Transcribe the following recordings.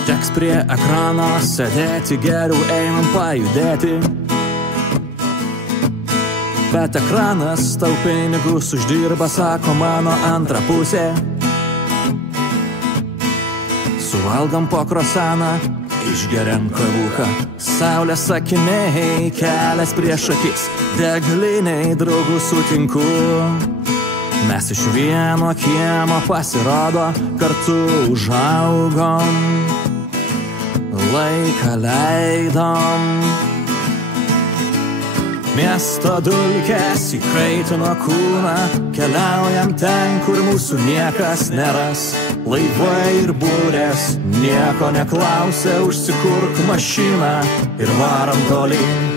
Užteks prie ekrano sėdėti, geriau einam pajudėti. Bet ekranas tau pinigus uždirba, sako mano antra pusė. Suvalgam po krosaną, išgeriam kavuką. Saulės akiniai, kelias prieš akis, degaliniai draugų sutinku. Mes iš vieno kiemo pasirodo, kartu užaugom, laiką leidom. Miesto dulkės įkaitino kūną, keliaujam ten, kur mūsų niekas neras. Laivai ir būrės nieko neklausia, užsikurk mašiną ir varam tolyn.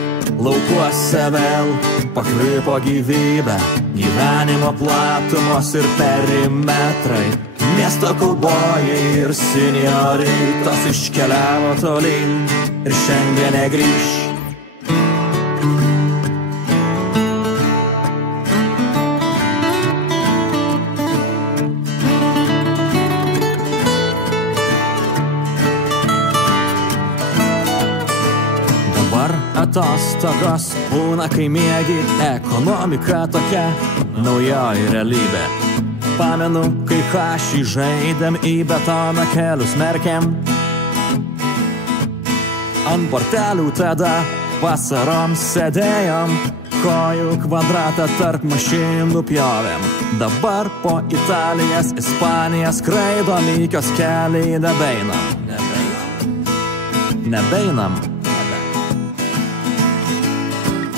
Laukuose vėl pakvipo gyvybę, gyvenimo platumos ir perimetrai. Miesto kaubojai ir senioritos iškeliavo tolyn ir šiandien negrįš. Atostogos būna, kai miegi, ekonomika tokia, naujoji realybė. Pamenu, kai kašį žaidėm, į betoną kelius merkėm. Ant bortelių tada vasarom sėdėjom, kojų kvadratą tarp mašinų pjovėm. Dabar po Italijas, Ispanijas skraidom, į kioskelį nebeinam.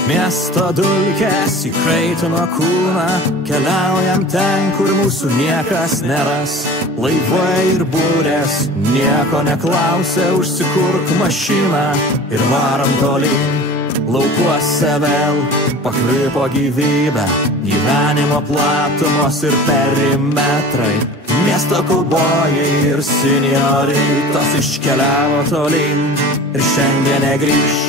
Miesto dulkės įkaitino kūną, keliaujam ten, kur mūsų niekas neras. Laivai ir būrės nieko neklausia, užsikurk mašiną ir varam tolyn. Laukuose vėl pakvipo gyvybę, gyvenimo platumos ir perimetrai. Miesto kaubojai ir senioritos iškeliavo tolyn ir šiandien negrįš.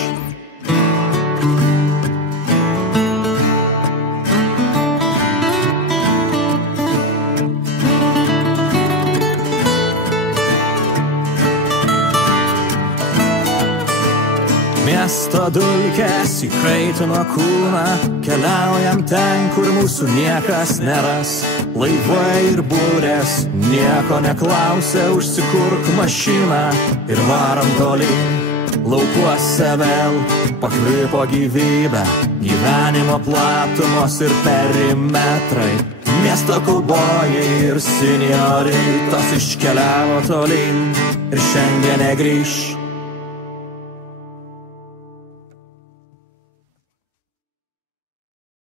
Miesto dulkės įkaitino kūną, keliaujam ten, kur mūsų niekas neras. Laivai ir būrės nieko neklausia, užsikurk mašiną ir varam tolyn. Laukuose vėl pakvipo gyvybę, gyvenimo platumos ir perimetrai. Miesto kaubojai ir senioritos iškeliavo tolyn ir šiandien negrįš.